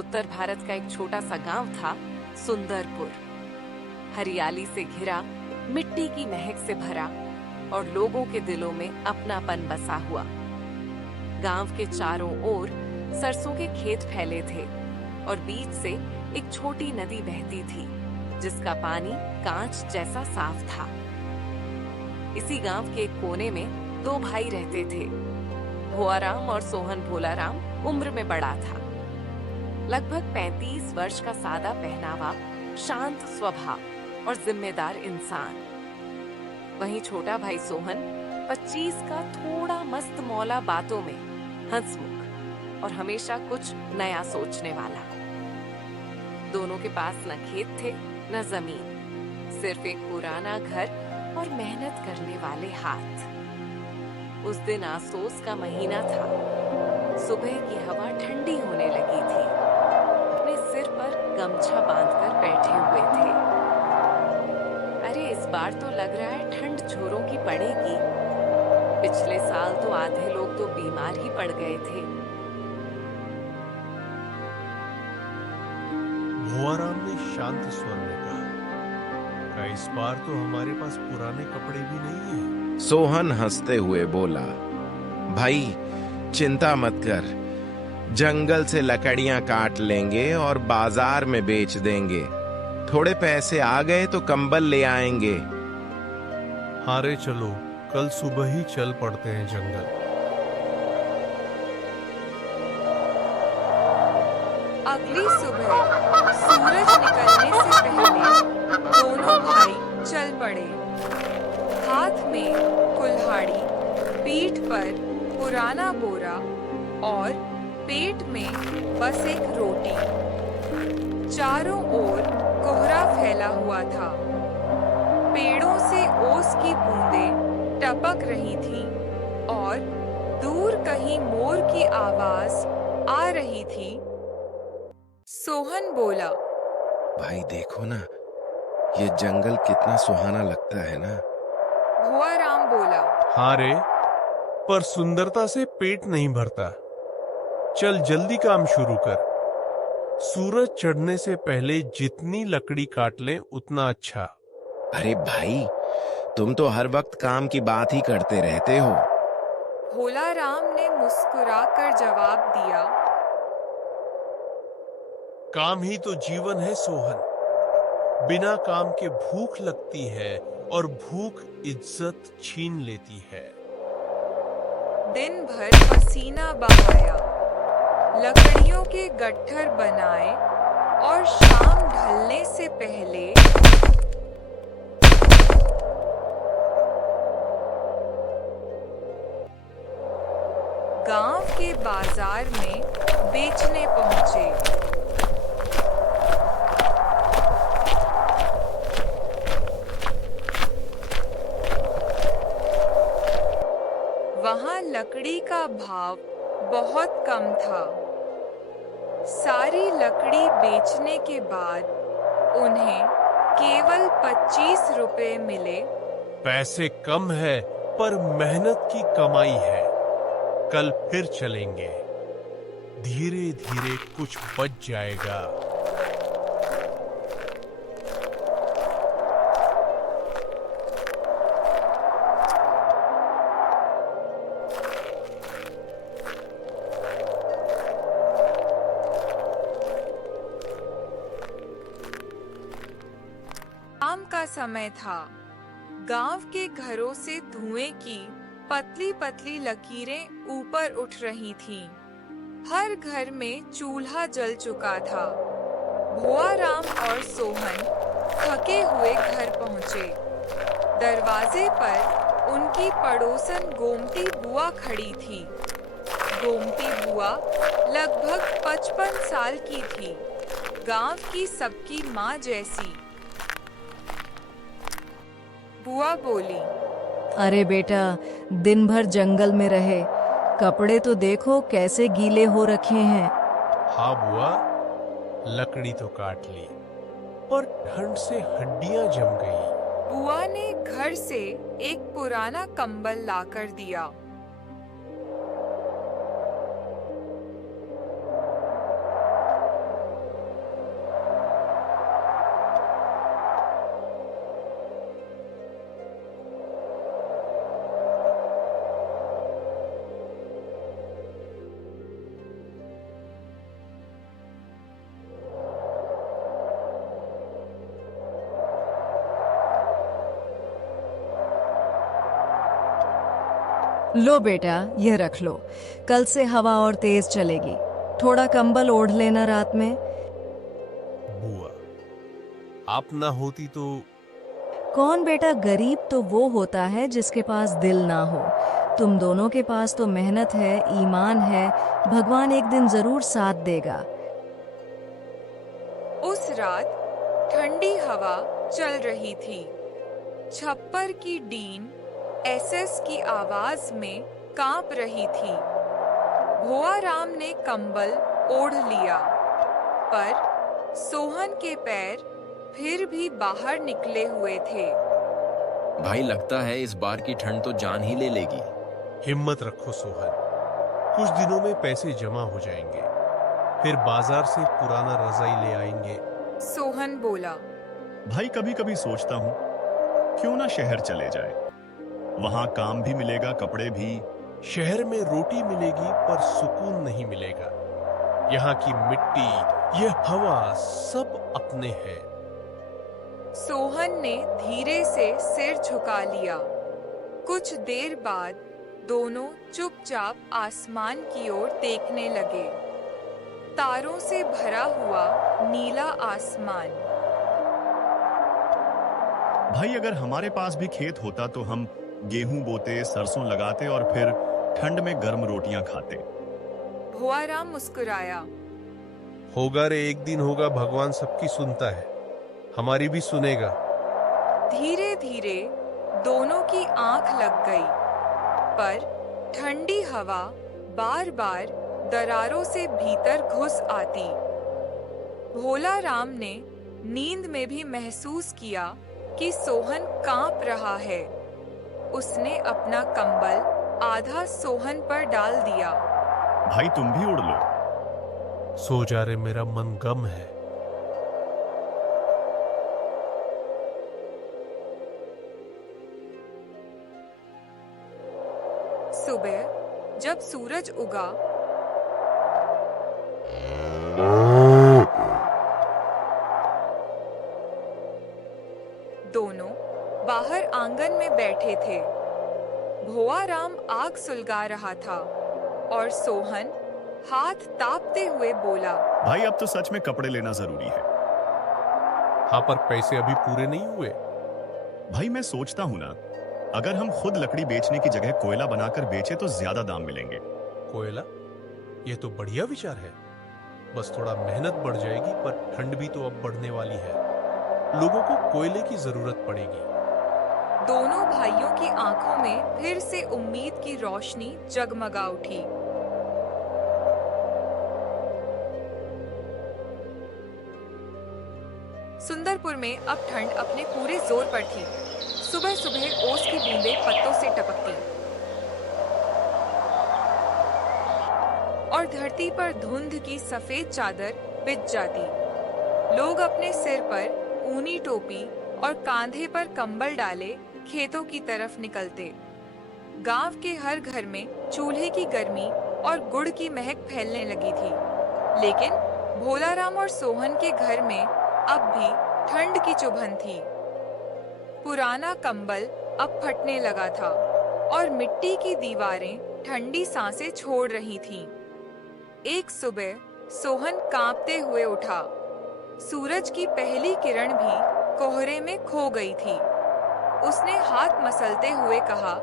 उत्तर भारत का एक छोटा सा गांव था सुंदरपुर। हरियाली से घिरा, मिट्टी की महक से भरा और लोगों के दिलों में अपनापन बसा हुआ। गांव के चारों ओर सरसों के खेत फैले थे और बीच से एक छोटी नदी बहती थी जिसका पानी कांच जैसा साफ था। इसी गांव के एक कोने में दो भाई रहते थे। भुआराम और सोहन भोलाराम उम्र में बड़ा था। लगभग 35 वर्ष का सादा पहनावा, शांत स्वभाव और जिम्मेदार इंसान। वहीं छोटा भाई सोहन 25 का थोड़ा मस्त मौला, बातों में हंसमुख और हमेशा कुछ नया सोचने वाला। दोनों के पास न खेत थे न जमीन, सिर्फ एक पुराना घर और मेहनत करने वाले हाथ। उस दिन आसोस का महीना था। सुबह की हवा ठंडी होने लगी थी। अपने सिर पर गमछा बांधकर बैठे हुए थे। अरे इस बार तो लग रहा है ठंड जोरों की पड़ेगी। पिछले साल तो आधे लोग तो बीमार ही पड़ गए थे। भुआराम ने शांत स्वर में कहा, इस बार तो हमारे पास पुराने कपड़े भी नहीं हैं। सोहन हंसते हुए बोला, भाई चिंता मत कर, जंगल से लकड़ियां काट लेंगे और बाजार में बेच देंगे। थोड़े पैसे आ गए तो कंबल ले आएंगे। हाँ रे, चलो कल सुबह ही चल पड़ते हैं जंगल। अगली सुबह सूरज निकलने से पहले दोनों भाई चल पड़े। हाथ में कुल्हाड़ी, पीठ पर पुराना बोरा और पेट में बस एक रोटी। चारों ओर कोहरा फैला हुआ था। पेड़ों से ओस की बूंदें टपक रही थीं और दूर कहीं मोर की आवाज आ रही थी। सोहन बोला, भाई देखो ना, ये जंगल कितना सुहाना लगता है ना। भुआराम बोला, हाँ रे, पर सुंदरता से पेट नहीं भरता। चल जल्दी काम शुरू कर। सूरज चढ़ने से पहले जितनी लकड़ी काट लें उतना अच्छा। अरे भाई, तुम तो हर वक्त काम की बात ही करते रहते हो। भोलाराम ने मुस्कुराकर जवाब दिया, काम ही तो जीवन है सोहन। बिना काम के भूख लगती है और भूख इज्जत छीन लेती है। दिन भर पसीना बहाया, लकड़ियों के गट्ठर बनाए और शाम ढलने से पहले गांव के बाजार में बेचने पहुंचे। वहां लकड़ी का भाव बहुत कम था। सारी लकड़ी बेचने के बाद उन्हें केवल 25 रुपए मिले। पैसे कम है पर मेहनत की कमाई है। कल फिर चलेंगे, धीरे धीरे कुछ बच जाएगा। शाम का समय था। गांव के घरों से धुएं की पतली पतली लकीरें ऊपर उठ रही थीं। हर घर में चूल्हा जल चुका था। भुआराम और सोहन थके हुए घर पहुंचे। दरवाजे पर उनकी पड़ोसन गोमती बुआ खड़ी थी। गोमती बुआ लगभग 55 साल की थी, गांव की सबकी माँ जैसी। बुआ बोली, अरे बेटा, दिन भर जंगल में रहे, कपड़े तो देखो कैसे गीले हो रखे हैं। हाँ बुआ, लकड़ी तो काट ली, पर ठंड से हड्डियां जम गई। बुआ ने घर से एक पुराना कंबल लाकर दिया। लो बेटा, ये रख लो। कल से हवा और तेज चलेगी। थोड़ा कंबल ओढ़ लेना रात में। बुआ, आप ना होती तो। कौन बेटा, गरीब तो वो होता है जिसके पास दिल ना हो। तुम दोनों के पास तो मेहनत है, ईमान है। भगवान एक दिन जरूर साथ देगा। उस रात ठंडी हवा चल रही थी। छप्पर की डीन एसएस की आवाज में कांप रही थी। भोआराम ने कंबल ओढ़ लिया, पर सोहन के पैर फिर भी बाहर निकले हुए थे। भाई लगता है इस बार की ठंड तो जान ही ले लेगी। हिम्मत रखो सोहन, कुछ दिनों में पैसे जमा हो जाएंगे, फिर बाजार से पुराना रजाई ले आएंगे। सोहन बोला। भाई कभी कभी सोचता हूँ क्यों ना शहर चले जाए, वहां काम भी मिलेगा, कपड़े भी। शहर में रोटी मिलेगी पर सुकून नहीं मिलेगा। यहाँ की मिट्टी, ये हवा सब अपने हैं। सोहन ने धीरे से सिर झुका लिया। कुछ देर बाद दोनों चुपचाप आसमान की ओर देखने लगे। तारों से भरा हुआ नीला आसमान। भाई अगर हमारे पास भी खेत होता तो हम गेहूं बोते, सरसों लगाते और फिर ठंड में गर्म रोटियां खाते। भोआराम मुस्कुराया। होगा रे, एक दिन होगा। भगवान सबकी सुनता है, हमारी भी सुनेगा। धीरे धीरे दोनों की आंख लग गई, पर ठंडी हवा बार बार दरारों से भीतर घुस आती। भोला राम ने नींद में भी महसूस किया कि सोहन कांप रहा है। उसने अपना कंबल आधा सोहन पर डाल दिया। भाई तुम भी उड़ लो। सो जा रे, मेरा मन गम है। सुबह जब सूरज उगा, दोनों बाहर आंगन में बैठे थे। भोआराम आग सुलगा रहा था और सोहन हाथ तापते हुए बोला। भाई अब तो सच में कपड़े लेना जरूरी है। हाँ, पर पैसे अभी पूरे नहीं हुए। भाई मैं सोचता हूँ ना, अगर हम खुद लकड़ी बेचने की जगह कोयला बनाकर बेचे तो ज्यादा दाम मिलेंगे। कोयला, ये तो बढ़िया विचार है। बस थोड़ा मेहनत बढ़ जाएगी, पर ठंड भी तो अब बढ़ने वाली है। लोगों को कोयले की जरूरत पड़ेगी। दोनों भाइयों की आंखों में फिर से उम्मीद की रोशनी जगमगा उठी। सुंदरपुर में अब ठंड अपने पूरे जोर पर थी। सुबह सुबह ओस की बूंदें पत्तों से टपकती और धरती पर धुंध की सफेद चादर बिछ जाती। लोग अपने सिर पर ऊनी टोपी और कांधे पर कंबल डाले खेतों की तरफ निकलते। गांव के हर घर में चूल्हे की गर्मी और गुड़ की महक फैलने लगी थी, लेकिन भोलाराम और सोहन के घर में अब भी ठंड की चुभन थी। पुराना कंबल अब फटने लगा था और मिट्टी की दीवारें ठंडी सांसें छोड़ रही थीं। एक सुबह सोहन कांपते हुए उठा। सूरज की पहली किरण भी कोहरे में खो गई थी। उसने हाथ मसलते हुए कहा,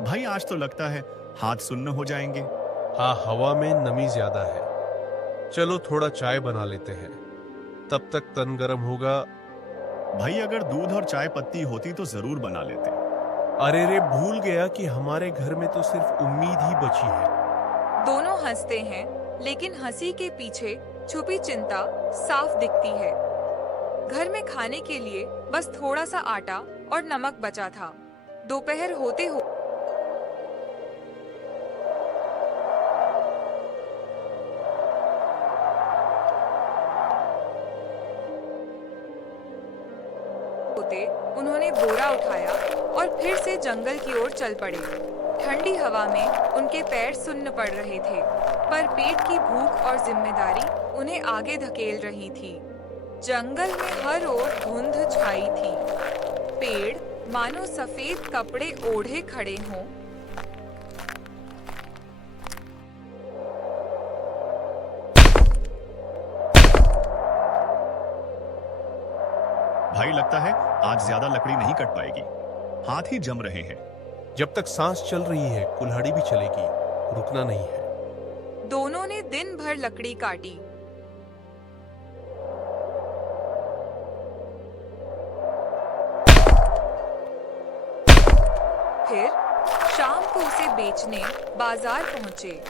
भाई आज तो लगता है हाथ सुन्न हो जाएंगे। हाँ, हवा में नमी ज्यादा है। चलो थोड़ा चाय बना लेते हैं, तब तक तन गर्म होगा। भाई अगर दूध और चाय पत्ती होती तो जरूर बना लेते। अरे रे, भूल गया कि हमारे घर में तो सिर्फ उम्मीद ही बची है। दोनों हंसते हैं, लेकिन हंसी के पीछे छुपी चिंता साफ दिखती है। घर में खाने के लिए बस थोड़ा सा आटा और नमक बचा था। दोपहर होते होते उन्होंने बोरा उठाया और फिर से जंगल की ओर चल पड़े। ठंडी हवा में उनके पैर सुन्न पड़ रहे थे, पर पेट की भूख और जिम्मेदारी उन्हें आगे धकेल रही थी। जंगल में हर ओर धुंध छाई थी। पेड़ मानो सफेद कपड़े ओढ़े खड़े हों। भाई लगता है आज ज्यादा लकड़ी नहीं कट पाएगी, हाथ ही जम रहे हैं। जब तक सांस चल रही है कुल्हाड़ी भी चलेगी, रुकना नहीं है। दोनों ने दिन भर लकड़ी काटी। फिर शाम को उसे बेचने बाजार पहुंचे।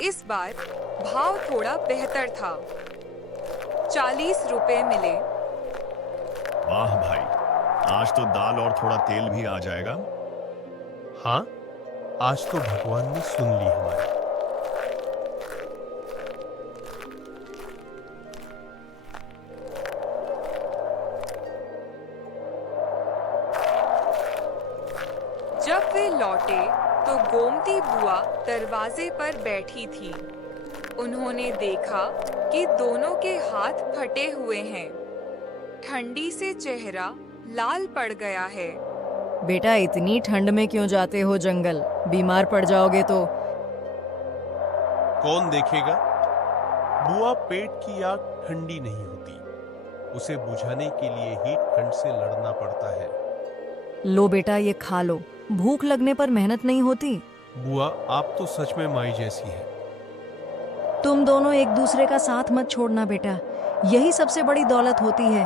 इस बार भाव थोड़ा बेहतर था। 40 रुपए मिले। वाह भाई, आज तो दाल और थोड़ा तेल भी आ जाएगा। हाँ, आज तो भगवान ने सुन ली हमारी। जब वे लौटे तो गोमती बुआ दरवाजे पर बैठी थी। उन्होंने देखा कि दोनों के हाथ फटे हुए हैं। ठंडी से चेहरा लाल पड़ गया है। बेटा इतनी ठंड में क्यों जाते हो जंगल? बीमार पड़ जाओगे तो। कौन देखेगा? बुआ, पेट की आग ठंडी नहीं होती, उसे बुझाने के लिए ही ठंड से लड़ना पड़ता है। लो बेटा ये खा लो, भूख लगने पर मेहनत नहीं होती। बुआ, आप तो सच में माई जैसी है। तुम दोनों एक दूसरे का साथ मत छोड़ना बेटा, यही सबसे बड़ी दौलत होती है।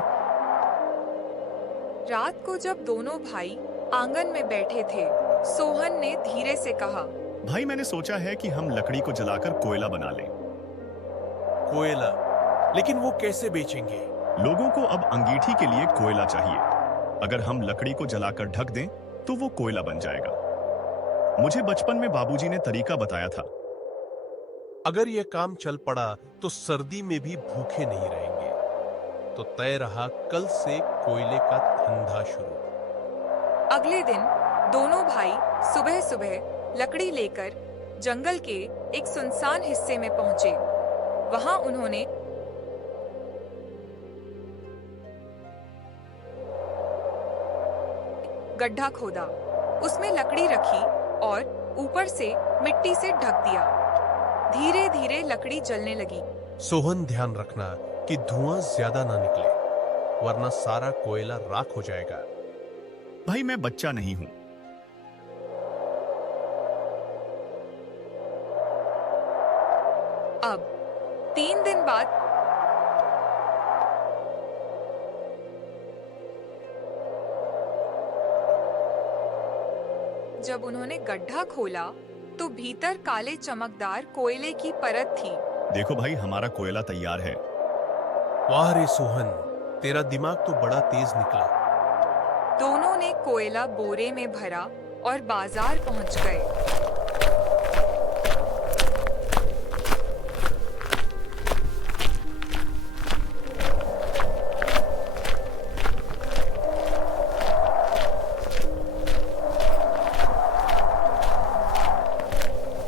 रात को जब दोनों भाई आंगन में बैठे थे, सोहन ने धीरे से कहा, भाई मैंने सोचा है कि हम लकड़ी को जलाकर कोयला बना लें। कोयला? लेकिन वो कैसे बेचेंगे? लोगों को अब अंगीठी के लिए कोयला चाहिए। अगर हम लकड़ी को जलाकर ढक दें तो वो कोयला बन जाएगा। मुझे बचपन में बाबूजी ने तरीका बताया था। अगर यह काम चल पड़ा तो सर्दी में भी भूखे नहीं रहेंगे। तो तय रहा कल से कोयले का धंधा शुरू। अगले दिन दोनों भाई सुबह सुबह लकड़ी लेकर जंगल के एक सुनसान हिस्से में पहुंचे। वहां उन्होंने गड्ढा खोदा, उसमें लकड़ी रखी और ऊपर से मिट्टी से ढक दिया। धीरे धीरे लकड़ी जलने लगी। सोहन, ध्यान रखना कि धुआं ज्यादा ना निकले, वरना सारा कोयला राख हो जाएगा। भाई मैं बच्चा नहीं हूं। अब 3 दिन बाद जब उन्होंने गड्ढा खोला तो भीतर काले चमकदार कोयले की परत थी। देखो भाई, हमारा कोयला तैयार है। वाह रे सोहन, तेरा दिमाग तो बड़ा तेज निकला। दोनों ने कोयला बोरे में भरा और बाजार पहुंच गए।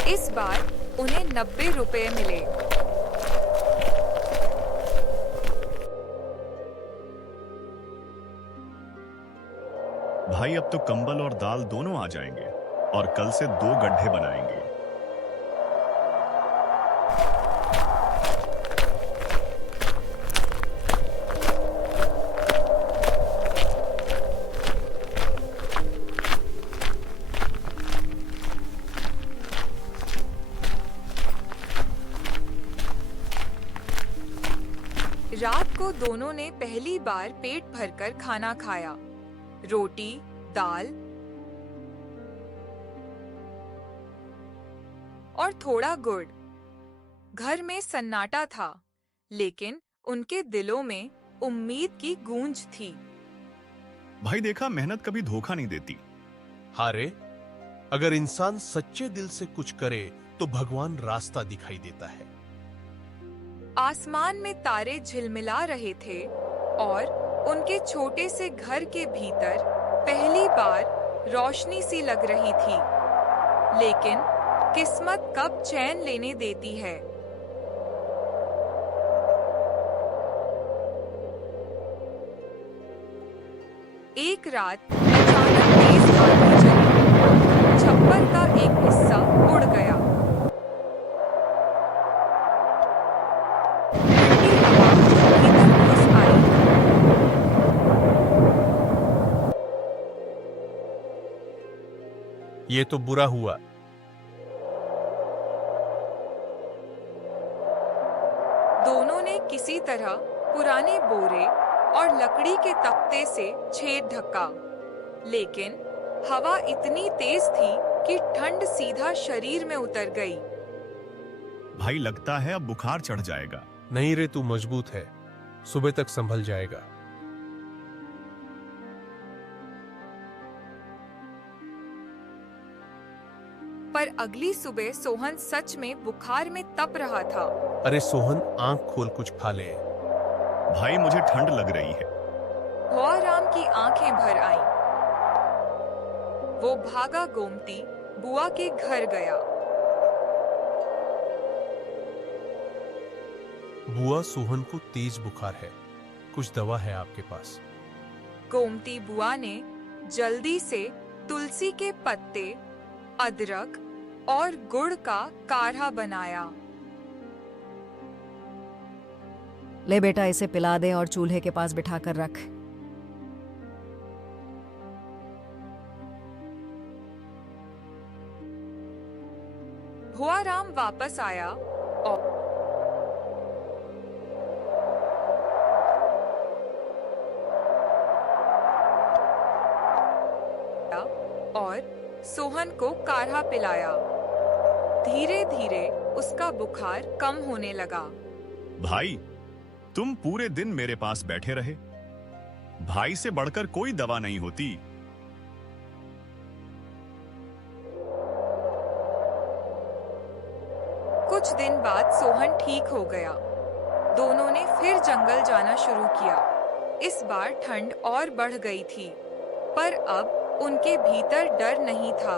इस बार उन्हें 90 रुपए मिले। भाई अब तो कंबल और दाल दोनों आ जाएंगे और कल से 2 गड्ढे बनाएंगे। रात को दोनों ने पहली बार पेट भरकर खाना खाया। रोटी, दाल और थोड़ा गुड़। घर में सन्नाटा था, लेकिन उनके दिलों में उम्मीद की गूंज थी। भाई देखा, मेहनत कभी धोखा नहीं देती। हारे, अगर इंसान सच्चे दिल से कुछ करे तो भगवान रास्ता दिखाई देता है। आसमान में तारे झिलमिला रहे थे और उनके छोटे से घर के भीतर पहली बार रोशनी सी लग रही थी। लेकिन किस्मत कब चैन लेने देती है। एक रात अचानक तेज आंधी चली। छप्पर का एक हिस्सा उड़ गया। ये तो बुरा हुआ। दोनों ने किसी तरह पुराने बोरे और लकड़ी के तख्ते से छेद ढका, लेकिन हवा इतनी तेज थी कि ठंड सीधा शरीर में उतर गई। भाई लगता है अब बुखार चढ़ जाएगा। नहीं रे, तू मजबूत है, सुबह तक संभल जाएगा। पर अगली सुबह सोहन सच में बुखार में तप रहा था। अरे सोहन, आंख खोल, कुछ खा ले। भाई मुझे ठंड लग रही है। भुआराम की आंखें भर आईं। वो भागा गोमती बुआ के घर गया। बुआ, सोहन को तेज बुखार है, कुछ दवा है आपके पास? गोमती बुआ ने जल्दी से तुलसी के पत्ते, अदरक और गुड़ का काढ़ा बनाया। ले बेटा, इसे पिला दे और चूल्हे के पास बिठा कर रख। भुआराम वापस आया और सोहन को काढ़ा पिलाया। धीरे धीरे उसका बुखार कम होने लगा। भाई तुम पूरे दिन मेरे पास बैठे रहे। भाई से बढ़कर कोई दवा नहीं होती। कुछ दिन बाद सोहन ठीक हो गया। दोनों ने फिर जंगल जाना शुरू किया। इस बार ठंड और बढ़ गई थी, पर अब उनके भीतर डर नहीं था।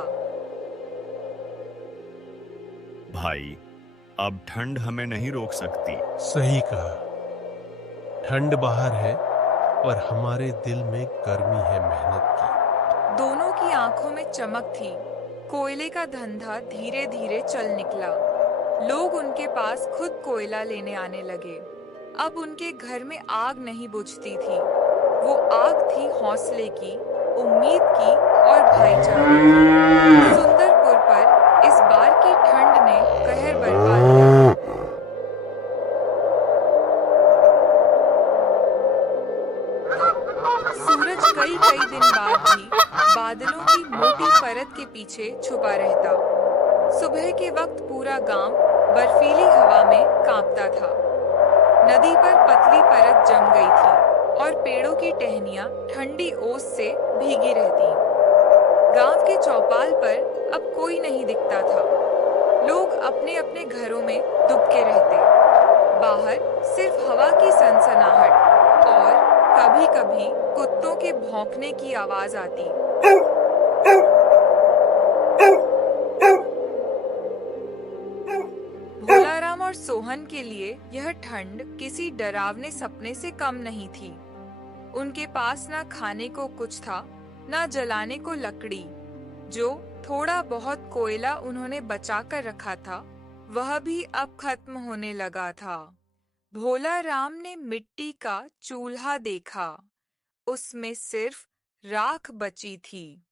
भाई अब ठंड हमें नहीं रोक सकती। सही कहा, ठंड बाहर है पर हमारे दिल में गर्मी है मेहनत की। दोनों की आंखों में चमक थी। कोयले का धंधा धीरे धीरे चल निकला। लोग उनके पास खुद कोयला लेने आने लगे। अब उनके घर में आग नहीं बुझती थी। वो आग थी हौसले की, उम्मीद की और भाईचारे की। सुंदरपुर पर इस बार की ठंड ने कहर बरपा दिया। सूरज कई कई दिन बाद भी बादलों की मोटी परत के पीछे छुपा रहता। सुबह के वक्त पूरा गांव बर्फीली हवा में कांपता था। नदी पर पतली परत जम गई थी और पेड़ों की टहनियां ठंडी ओस से भीगी रहती। गांव के चौपाल पर अब कोई नहीं दिखता था। लोग अपने अपने घरों में दुबके रहते। बाहर सिर्फ हवा की सनसनाहट और कभी-कभी कुत्तों के भौंकने की आवाज आती। भोलाराम और सोहन के लिए यह ठंड किसी डरावने सपने से कम नहीं थी। उनके पास ना खाने को कुछ था, ना जलाने को लकड़ी। जो थोड़ा बहुत कोयला उन्होंने बचा कर रखा था, वह भी अब खत्म होने लगा था। भोलाराम ने मिट्टी का चूल्हा देखा। उसमें सिर्फ राख बची थी।